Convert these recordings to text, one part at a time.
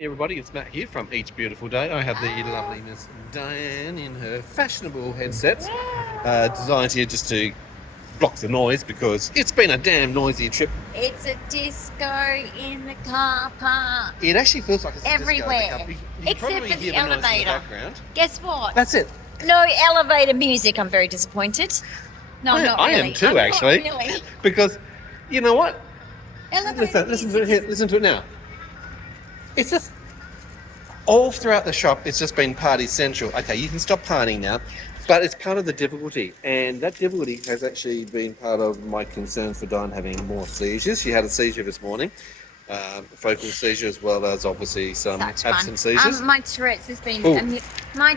Hey everybody, it's Matt here from Each Beautiful Day. I have the lovely Miss Dyan in her fashionable headsets, designed here just to block the noise because it's been a damn noisy trip. It's a disco in the car park. It actually feels like it's everywhere, except for the elevator. Guess what? That's it. No elevator music. I'm very disappointed. No, not really. I am too, actually. Not really. Because, you know what? Elevator Listen to it now. It's just all throughout the shop. It's just been party central. Okay, you can stop partying now, but it's part of the difficulty, and that difficulty has actually been part of my concern for Dyan having more seizures. She had a seizure this morning, focal seizure, as well as obviously some absent seizures. My Tourette's has been. I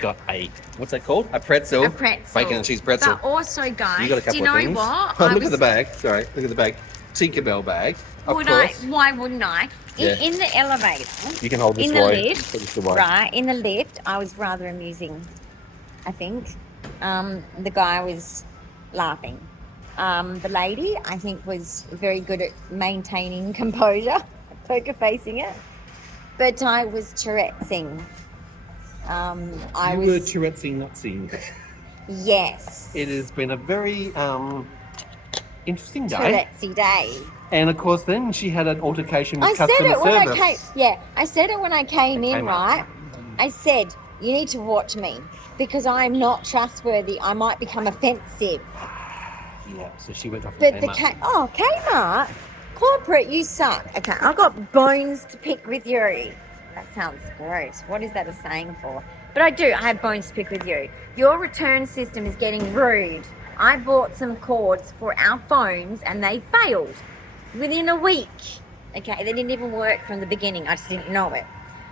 got a what's that called? A pretzel. A pretzel. Bacon and cheese pretzel. But also, guys, you got a couple do you know of things. what? Oh, look at the bag. Sorry, look at the bag. Tinkerbell bag. Why wouldn't I? In the elevator. You can hold this in way. The lift, right, in the lift, I was rather amusing, I think. The guy was laughing. The lady, I think, was very good at maintaining composure, poker facing it. But I was Tourette'ing. You were Tourette'ing, not seeing. Yes. It has been a very interesting day. Tourette'y day. And of course, then she had an altercation with customer service. I said it when I came in, right? I said, you need to watch me because I'm not trustworthy. I might become offensive. Yeah, so she went off. But Kmart, corporate, you suck. Okay, I've got bones to pick with you. That sounds gross. What is that a saying for? But I do. I have bones to pick with you. Your return system is getting rude. I bought some cords for our phones and they failed within a week. Okay, they didn't even work from the beginning. I just didn't know it.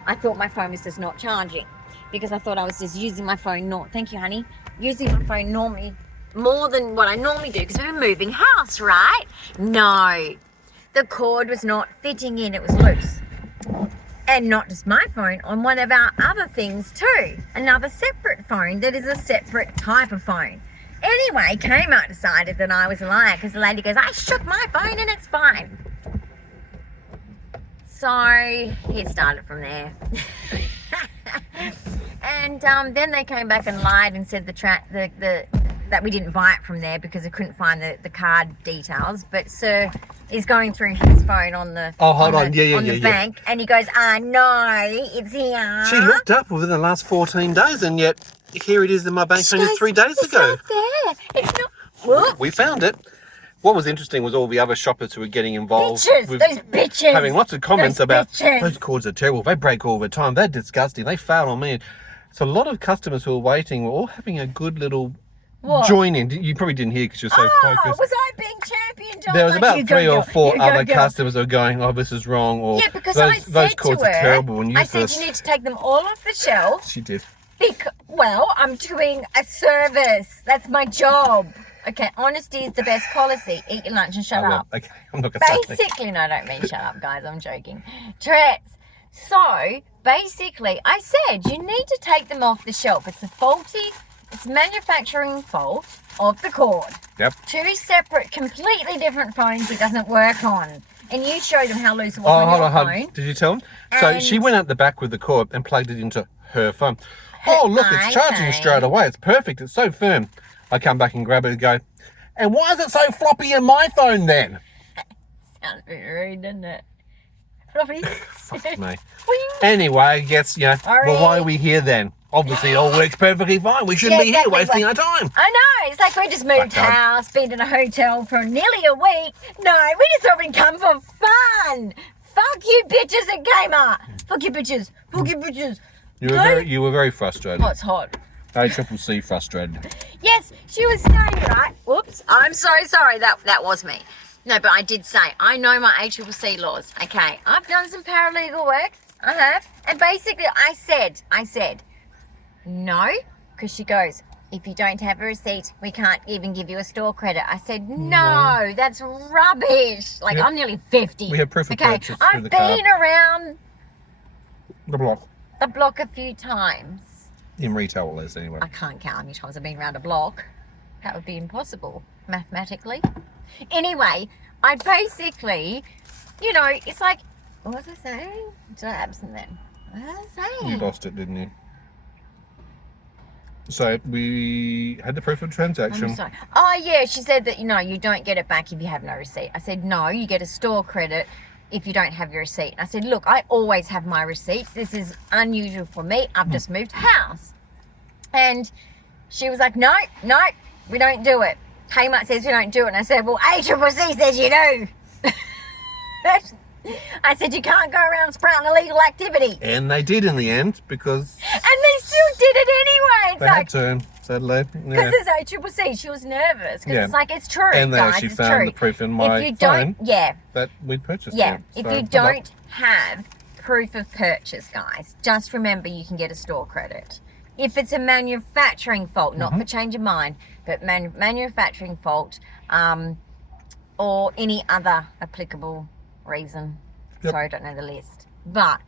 I thought my phone was just not charging because I thought I was just using my phone thank you, honey. Using my phone normally more than what I normally do because we're moving house, right? No, the cord was not fitting in. It was loose. And not just my phone, on one of our other things too. Another separate phone that is a separate type of phone. Anyway, Kmart decided that I was a liar because the lady goes, I shook my phone and it's fine. So it started from there. And then they came back and lied and said that we didn't buy it from there because they couldn't find the card details. But Sir is going through his phone on the bank, and he goes, no, it's here. She looked up within the last 14 days, and yet here it is in my bank only 3 days ago. It's not there. It's not. Whoop. We found it. What was interesting was all the other shoppers who were getting involved. Those bitches. Having lots of comments about those cords are terrible. They break all the time. They're disgusting. They fail on me. So a lot of customers who were waiting were all having a good little join in. You probably didn't hear because you're so focused. Was I being championed? There was about 3 or 4 other customers who were going, oh, this is wrong. Or yeah, because I said those cords to her, are terrible and I said you need to take them all off the shelf. She did. Well, I'm doing a service. That's my job. Okay, honesty is the best policy. Eat your lunch and shut up. Okay, I'm not going to say Basically, no, I don't mean shut up, guys. I'm joking. Tourette's. So, basically, I said you need to take them off the shelf. It's manufacturing fault of the cord. Yep. 2 separate, completely different phones it doesn't work on. And you show them how loose it was on your phone. Did you tell them? So she went out the back with the cord and plugged it into her phone. Oh, look, it's charging straight away. It's perfect. It's so firm. I come back and grab it and go, and why is it so floppy in my phone then? Sounds a bit rude, doesn't it? Floppy. Fuck me. Anyway, I guess, well, why are we here then? Obviously, it all works perfectly fine. We shouldn't be here wasting our time. I know. It's like we just moved house, been in a hotel for nearly a week. No, we just thought we'd come for fun. Fuck you bitches at Kmart. Fuck you bitches. Fuck you bitches. You were very frustrated. Oh, it's hot. ACCC frustrated. Yes, she was saying, right? Whoops. I'm so sorry. That was me. No, but I did say, I know my ACCC laws. Okay. I've done some paralegal work. I have. And basically, I said, no, because she goes, if you don't have a receipt, we can't even give you a store credit. I said, no, that's rubbish. Like, I'm nearly 50. We have proof of purchase. I've been around the block a few times. In retail, at least, anyway. I can't count how many times I've been around a block. That would be impossible, mathematically. Anyway, I basically, it's like What was I saying? Did I absent then? What was I You saying? lost it, didn't you? So we had the proof of transaction. I'm sorry. Oh yeah, she said that you don't get it back if you have no receipt. I said no, you get a store credit if you don't have your receipt. And I said, look, I always have my receipts. This is unusual for me. I've just moved house. And she was like, no, we don't do it. Kmart says we don't do it. And I said, well, ACCC says you do. I said, you can't go around sprouting illegal activity. And they did in the end because And they still did it anyway. It's they like, had to, sadly. because Yeah. it's ACCC, she was nervous. Because Yeah. it's like, it's true, And they guys, actually it's found true. the proof in my if you phone don't, yeah, that we'd purchased yeah. it. If So, you good don't luck. have proof of purchase, guys, just remember you can get a store credit. If it's a manufacturing fault, not for change of mind, but manufacturing fault, or any other applicable reason. Yep. Sorry, I don't know the list. But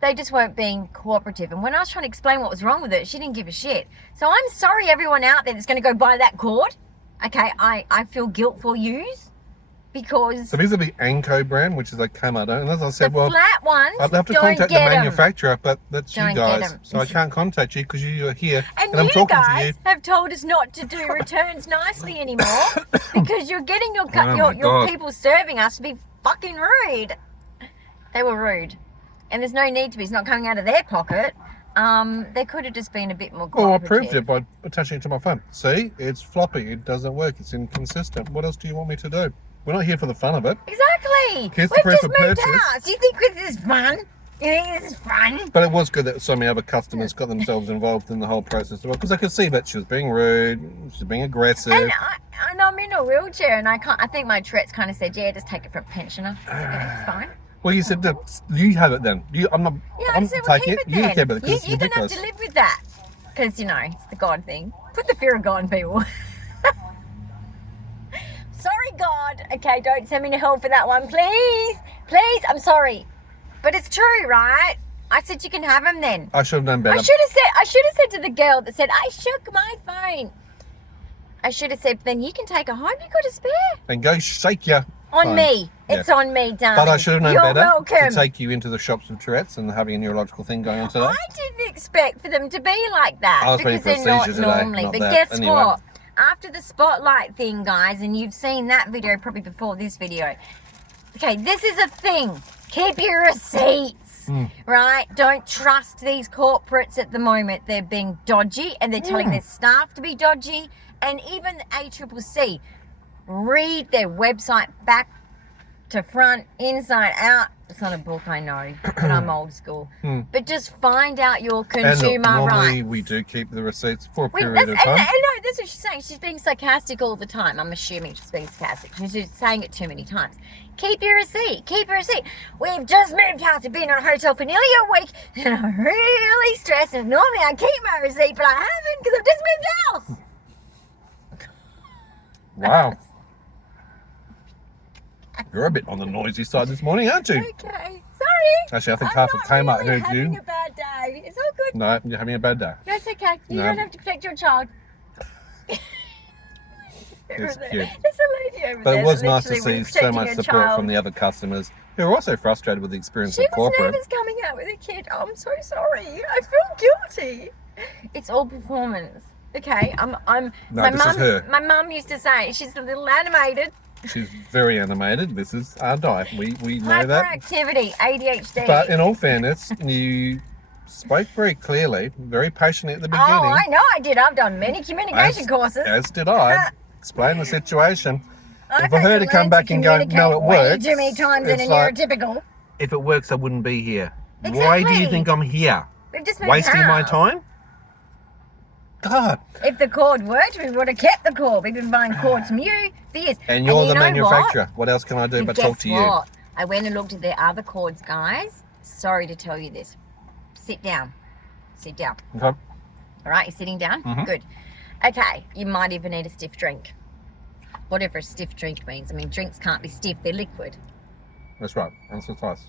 they just weren't being cooperative. And when I was trying to explain what was wrong with it, she didn't give a shit. So I'm sorry, everyone out there that's going to go buy that cord. Okay, I feel guilt for yous because So these are the Anko brand, which is a Kmart. And as I the said, well, flat ones I'd have to don't contact the get 'em. manufacturer, but that's Don't you get guys. 'em. So I can't contact you because you are here And I'm you talking to guys you. have told us not to do returns nicely anymore because you're getting your Oh my your God. people serving us to be fucking rude. They were rude. And there's no need to be. It's not coming out of their pocket. They could have just been a bit more Oh, I cooperative. proved it by attaching it to my phone. See, it's floppy. It doesn't work. It's inconsistent. What else do you want me to do? We're not here for the fun of it. Exactly. Here's the We've proof just of moved purchase. house. You think this is fun? You think this is fun? But it was good that so many other customers got themselves involved in the whole process as well, because I could see that she was being rude, she was being aggressive. And I'm in a wheelchair, and I think my Tourette's kind of said, yeah, just take it for a pensioner. I said, yeah, it's fine. Well, you said that you have it then. I'm not. Yeah, I I'm said, well, taking keep it You then. keep it because it's You're going to have ridiculous. to live with that. Because, it's the God thing. Put the fear of God in people. Sorry, God. Okay, don't send me to hell for that one, please. Please, I'm sorry. But it's true, right? I said you can have them then. I should have known better. I should have said to the girl that said, I shook my phone. I should have said, then you can take it home. You got a spare. And go shake your On phone. me. Yeah. It's on me, darling. But I should have known You're better welcome. to take you into the shops of Tourette's and having a neurological thing going on today. I didn't expect for them to be like that. I was because ready for they're a not seizure today, normally. not But that. guess Anyway. what? After the spotlight thing, guys, and you've seen that video probably before this video. Okay, this is a thing. Keep your receipts, right? Don't trust these corporates at the moment. They're being dodgy and they're telling their staff to be dodgy. And even the ACCC, read their website back to front, inside out. It's not a book, I know, but I'm old school. But just find out your And consumer look, normally rights. we do keep the receipts for a Wait, period of and time. no, that's what she's saying. She's being sarcastic all the time. I'm assuming she's being sarcastic. She's just saying it too many times. Keep your receipt. Keep your receipt. We've just moved house. We've been in a hotel for nearly a week, and I'm really stressed. And normally I keep my receipt, but I haven't because I've just moved house. Wow. You're a bit on the noisy side this morning, aren't you? Okay, sorry. Actually, I think I'm half of not Kmart really heard having you. a bad day. It's all good. No, you're having a bad day. That's okay. You No. don't have to protect your child. It's cute. There's a lady over But there. it was that nice to literally see was so protecting much her support child. from the other customers who are also frustrated with the experience She of was corporate. nervous coming out with a kid. Oh, I'm so sorry. I feel guilty. It's all performance. Okay, I'm. No, my this is mum. her. My mum used to say she's a little animated. She's very animated. This is our Dyan. We know that. Hyperactivity, ADHD. But in all fairness, you spoke very clearly, very patiently at the beginning. Oh, I know I did. I've done many communication courses. As did I. Explain the situation. I've For her had to learn come back and go, communicate no, it way works. too many times in a it's like, neurotypical. if it works, I wouldn't be here. Why do you Exactly. think I'm here? We've just moved Wasting my house. time? God. If the cord worked, we would have kept the cord. We've been buying cords from you for years. And you're you the know manufacturer. What else can I do What? but Guess talk to you? what? I went and looked at their other cords, guys. Sorry to tell you this. Sit down. Sit down. Okay. All right, you're sitting down? Mhm. Good. Okay, you might even need a stiff drink. Whatever a stiff drink means. I mean, drinks can't be stiff, they're liquid. That's right. And it's ice.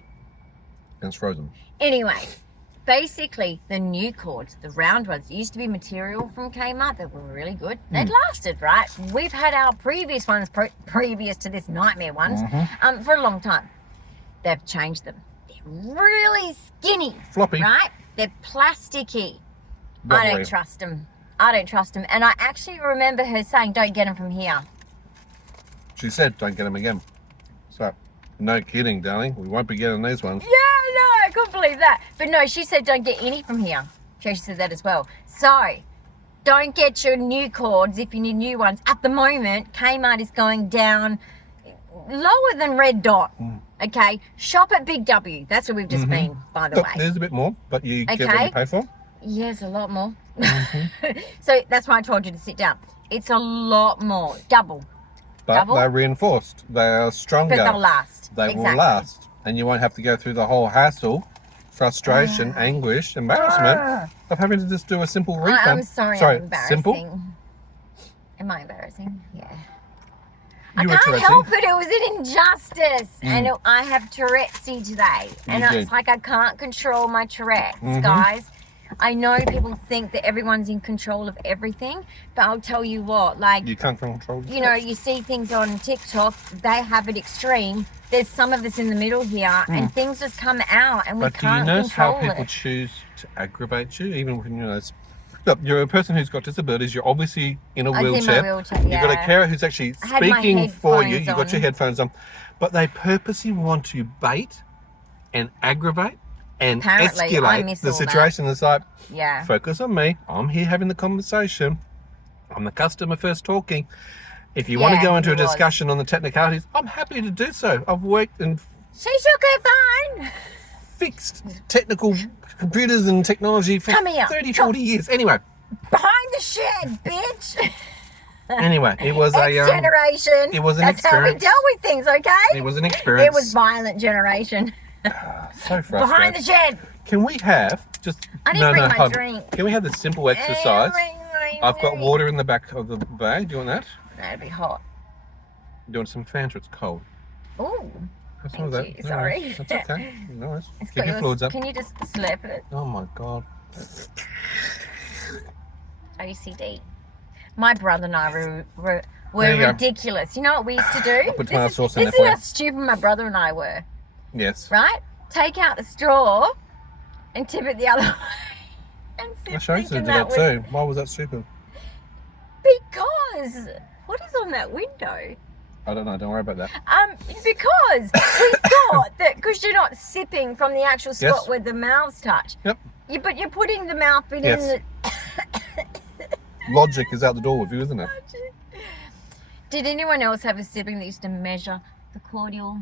And it's frozen. Anyway, basically, the new cords, the round ones, used to be material from Kmart that were really good. They'd lasted, right? We've had our previous ones, previous to this nightmare ones, for a long time. They've changed them. They're really skinny. Floppy. Right? They're plasticky. I Rubbery. don't trust them. I don't trust them. And I actually remember her saying, don't get them from here. She said, don't get them again. So, no kidding, darling. We won't be getting these ones. Yeah, no, I couldn't believe that. But no, she said, don't get any from here. She said that as well. So, don't get your new cords if you need new ones. At the moment, Kmart is going down lower than Red Dot. Okay, shop at Big W. That's where we've just been, by the Look, way. there's a bit more, but you get what you pay for. Yes, a lot more. So that's why I told you to sit down. It's a lot more, double. But they're reinforced. They are stronger. But they'll last. They will last. And you won't have to go through the whole hassle, frustration, anguish, embarrassment of having to just do a simple refund. I'm sorry, I'm embarrassing. Simple. Am I embarrassing? Yeah. You I were can't Tourette's. help it. It was an injustice. And I have Tourette's today. And You it's do. like I can't control my Tourette's, guys. I know people think that everyone's in control of everything, but I'll tell you what, like, You can't control you know, you see things on TikTok, they have it extreme. There's some of us in the middle here, and things just come out, and we But do you can't notice how control people it. choose to aggravate you? Even when, you know, look, you're a person who's got disabilities, you're obviously in a I was in my wheelchair. wheelchair, You've got a yeah. carer who's actually I had my speaking for you. headphones You've got your on. headphones on. But they purposely want to bait and aggravate and Apparently, I escalate miss the all that. situation. It's like, Yeah. focus on me. I'm here having the conversation. I'm the customer first talking. If you want Yeah, to go into he a was. discussion on the technicalities, I'm happy to do so. I've worked and She shook her phone. fixed technical computers and technology for Come here. 30, Come. 40 years. Anyway, Behind the shed, bitch. it was X generation. it was an That's how we experience. dealt with things, okay? It was an experience. It was violent generation. So frustrating. Behind the shed. Can we have just I didn't bring my hold on. drink. Can we have this simple exercise? I've got water in the back of the bag. Do you want that? That'd be hot. Do you want some Fanta? It's cold. Ooh. Have some of Thank that. you, No sorry. worries. That's okay. No worries. It's Keep got your yours. fluids up. Can you just slap it? Oh my god. OCD. My brother and I were There you go. ridiculous. You know what we used to do? put tomato sauce in this there for is you. how stupid my brother and I were, Yes. right? Take out the straw and tip it the other way. And I showed you to do thinking that was too. Why was that stupid? Because what is on that window? I don't know. Don't worry about that. Because we thought that because you're not sipping from the actual spot Yes. where the mouths touch. Yep. But you're putting the mouth bit Yes. in Logic is out the door with you, isn't it? the. Did anyone else have a sibling that used to measure the cordial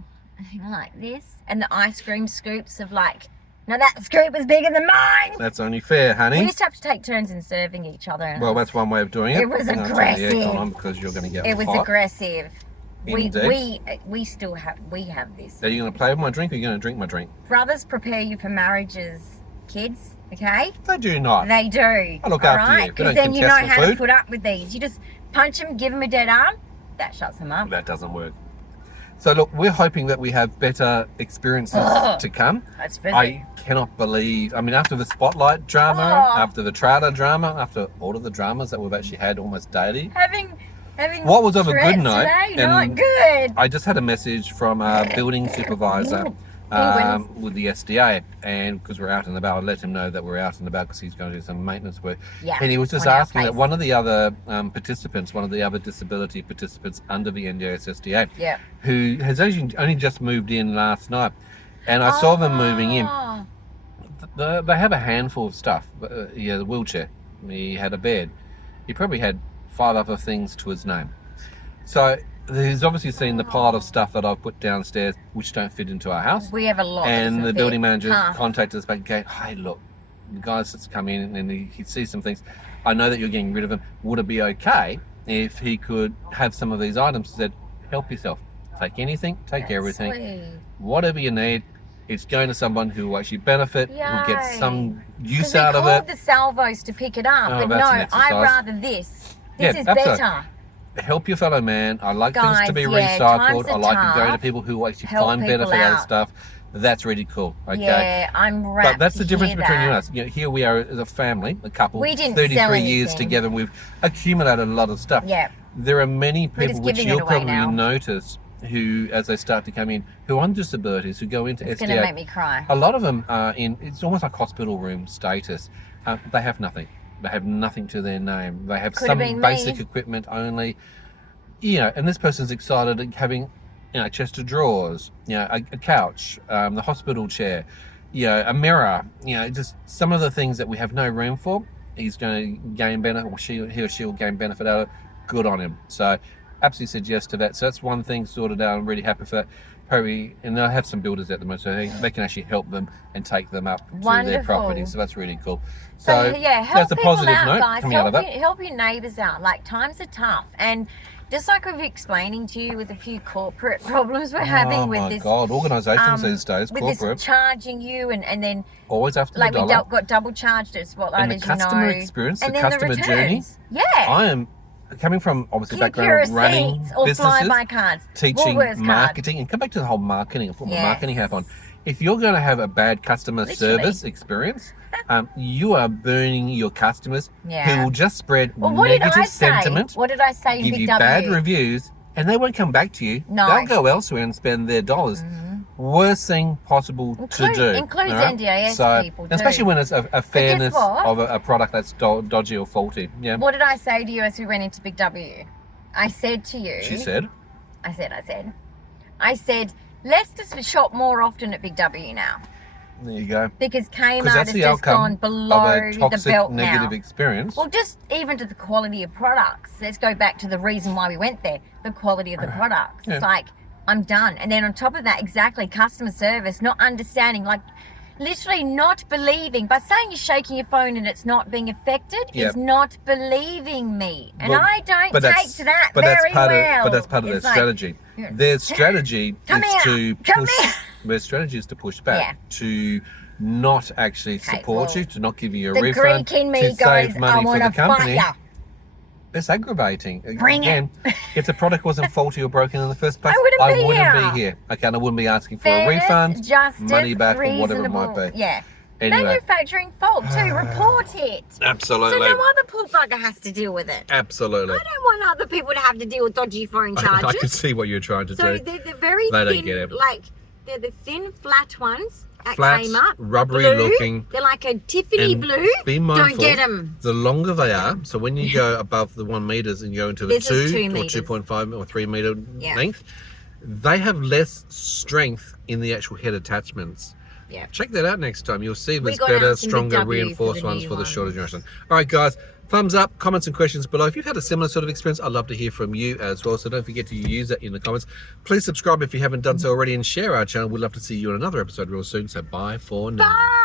like this, and the ice cream scoops of like? Now that scoop is bigger than mine. That's only fair, We honey. used to have to take turns in serving each other. And Well, that's one way of doing it. It was And I'll turn the aggressive. aircon on because you're going to get it was hot. aggressive. Indeed. We still have this. Are you going to play with my drink or are you going to drink my drink? Brothers prepare you for marriages, kids. Okay, They do not. they do. I look after you. We Because don't then you know contest the how to food. put up with these. You just punch them, give them a dead arm. That shuts them up. That doesn't work. So look, we're hoping that we have better experiences to come. That's busy. I cannot believe, I mean, after the Spotlight drama, after the trailer drama, after all of the dramas that we've actually had almost daily, Having What was of a good Tourette's night, today, not and good. I just had a message from a building supervisor with the SDA, and because we're out and about, I let him know that we're out and about because he's going to do some maintenance work. Yeah, And he was just on our asking that place. one of the other participants, one of the other disability participants under the NDIS SDA, Yeah. who has actually only just moved in last night, and I saw them moving in. Oh. They have a handful of stuff. He had a wheelchair. He had a bed. He probably had 5 other things to his name. So he's obviously seen the pile of stuff that I've put downstairs, which don't fit into our house. We have a lot. And the building manager Half. contacted us back going, hey, look, the guy's just come in and he sees some things. I know that you're getting rid of them. Would it be okay if he could have some of these items? He said, help yourself. Take anything, take everything. Sweet. Whatever you need, it's going to someone who will actually benefit, who get Yay. some 'Cause use we out of called it. the salvos to pick it up, Oh, but that's no, an I'd exercise. rather this. Yeah, This is absolutely. better. Help your fellow man. I like things to Guys, be yeah, recycled. times I are like to go to tough. people who actually Help find better people for that out. stuff. That's really cool. Okay. Yeah, I'm wrapped. But that's the to difference hear between you and that. us. You know, here we are as a family, a couple, We didn't 33 sell years anything. together, and we've accumulated a lot of stuff. Yeah. There are many We're people just which giving it you'll away probably now. notice who, as they start to come in, who are on disabilities, who go into It's SDA. going to make me cry. A lot of them are in, it's almost like hospital room status. They have nothing. They have nothing to their name. They have Could some have been basic me. equipment only. You know, and this person's excited at having, you know, a chest of drawers, you know, a couch, the hospital chair, you know, a mirror, you know, just some of the things that we have no room for. He's going to gain benefit, or he or she will gain benefit out of it. Good on him. So absolutely said yes to that. So that's one thing sorted out. I'm really happy for that. Probably, and they'll have some builders at the moment, so they can actually help them and take them up to their property. So that's really cool. So yeah, help that's a people positive out, note guys. coming out of that. Help your neighbours out. Like, times are tough, and just like we've explaining to you with a few corporate problems we're having with this. Oh my God, organisations these days, with corporate, this charging you and then always after like the dollar. we got double charged at Spotlight, And the as customer you know. experience, and the then customer the journey. returns. Yeah. I am coming from obviously Keep your background of running receipts or businesses, fly-by cards. teaching Woolworths marketing, and come back to the whole marketing. I'll put my Yes. marketing hat on. If you're going to have a bad customer Literally. service experience, you are burning your customers, Yeah. who will just spread Well, what did negative I say? sentiment, What did I say in give Big you W? bad reviews, and they won't come back to you. No. They'll go elsewhere and spend their dollars. Worst thing possible to do. Includes all right? NDIS people too. Especially when it's a fairness what? of a product that's dodgy or faulty. Yeah. What did I say to you as we went into Big W? I said to you. She said. I said, let's just shop more often at Big W now. There you go. Because Because Kmart that's has the just gone outcome below of a the toxic belt negative now. experience. Well, just even to the quality of products. Let's go back to the reason why we went there. The quality of the products. Yeah. It's like, I'm done. And then on top of that, exactly, customer service, not understanding, like literally not believing. By saying you're shaking your phone and it's not being affected, Yep. is not believing me. And Well, I don't but take that's- to that but very that's part well. Of, but that's part of their It's like, strategy. yeah. Their strategy Come is here, to come push. here. Their strategy is to push back, Yeah. to not actually Okay, support well, you, to not give you a the refund, Greek in me to goes, save I money for want the to fight company. ya. It's aggravating. Bring it. Again, if the product wasn't faulty or broken in the first place, I wouldn't be here. Okay, and I wouldn't be asking for Fairness, a refund, justice, money back, or whatever it might reasonable- be. Yeah. Anyway. Manufacturing fault too. Report it. Absolutely. So no other poor bugger has to deal with it. Absolutely. I don't want other people to have to deal with dodgy phone I charges. can see what you're trying to So do. they're the very They don't thin, get it. like they're the thin, flat ones at Flat, Kmart. rubbery blue. looking. They're like a Tiffany And blue. be mindful, Don't get them. the longer they are, so when you go above the 1 meters and you go into the This is 2 2 or meters. 2.5 or 3 meter Yeah. length, they have less strength in the actual head attachments. Yeah. Check that out next time. You'll see there's got better, out some Big stronger, W for reinforced the ones new for the shorter ones. generation. All right, guys, thumbs up, comments and questions below. If you've had a similar sort of experience, I'd love to hear from you as well. So don't forget to use that in the comments. Please subscribe if you haven't done so already and share our channel. We'd love to see you on another episode real soon. So bye for now. Bye.